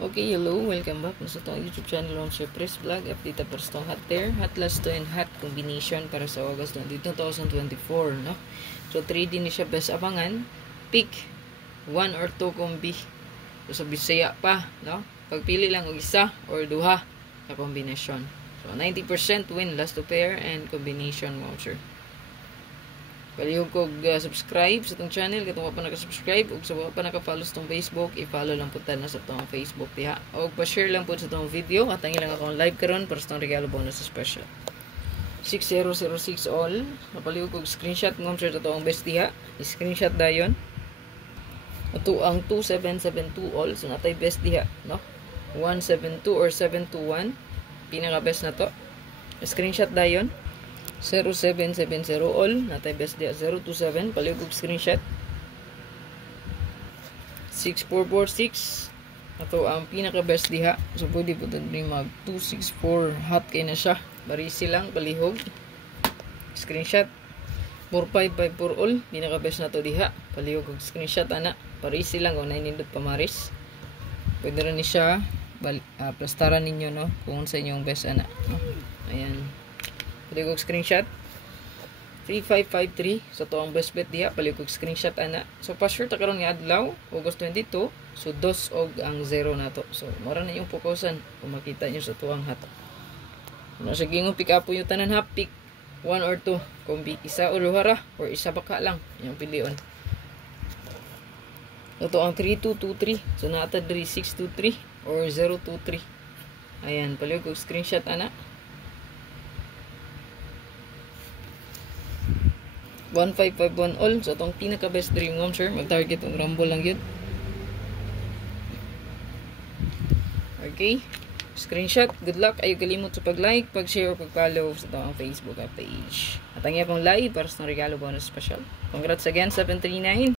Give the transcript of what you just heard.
Okay, hello, welcome back sa itong YouTube channel on Surprise Vlog. Update pa sa itong hot there, hot last to and hot combination para sa August 2024, no? So 3D ni siya best abangan, pick 1 or 2 kombi. So sa Bisaya pa, no? Pagpili lang og isa or duha sa kombinasyon. So 90% win last to pair and combination voucher. Palihog kog subscribe sa itong channel katong pa naka-subscribe ug sa pa naka-follow sa itong Facebook, i-follow lang po na sa itong Facebook diha. O pa-share lang po sa itong video at ang ilang akong live karon para sa itong regalo bonus special. 6006 all. Napalihog kog screenshot ngom sir to ang best diha. I-screenshot dayon. Ato ang 2772 all so natay best diha, no? 172 or 721 pinaka best na to. Screenshot dayon. 0770 all natay best dia 027 palihog screenshot 6446 ato ang pinaka best diha so pwede po din mag 264 hot kay na siya barisi lang palihog screenshot 4554 all pinaka best na to diha palihog og screenshot ana barisi lang kung nainindot pa maris pwede rin ni siya plastaran ninyo, no, kung sa inyong best ana, no? Ayan. Pwede kong screenshot 3553 so to ang best bet diha pwede kong screenshot ana so pa sure ta karon nga adlaw August 22 so 2 og ang 0 nato so mora na yung fokusan kung makita nyo sa tuang hat no sige ngo pick up yung tanan ha pick 1 or 2 kombi isa o duha or isa baka lang yung pilion so to ang 3223 so naata 3623 or 023 ayan pwede kong screenshot ana 1551 all so itong pinaka best dream ngom sir mag-target ang rumble lang yun okay screenshot good luck ayaw kalimot sa pag-like pag-share o pag-follow sa itong Facebook page at ang iyong live para sa regalo bonus special congrats again 739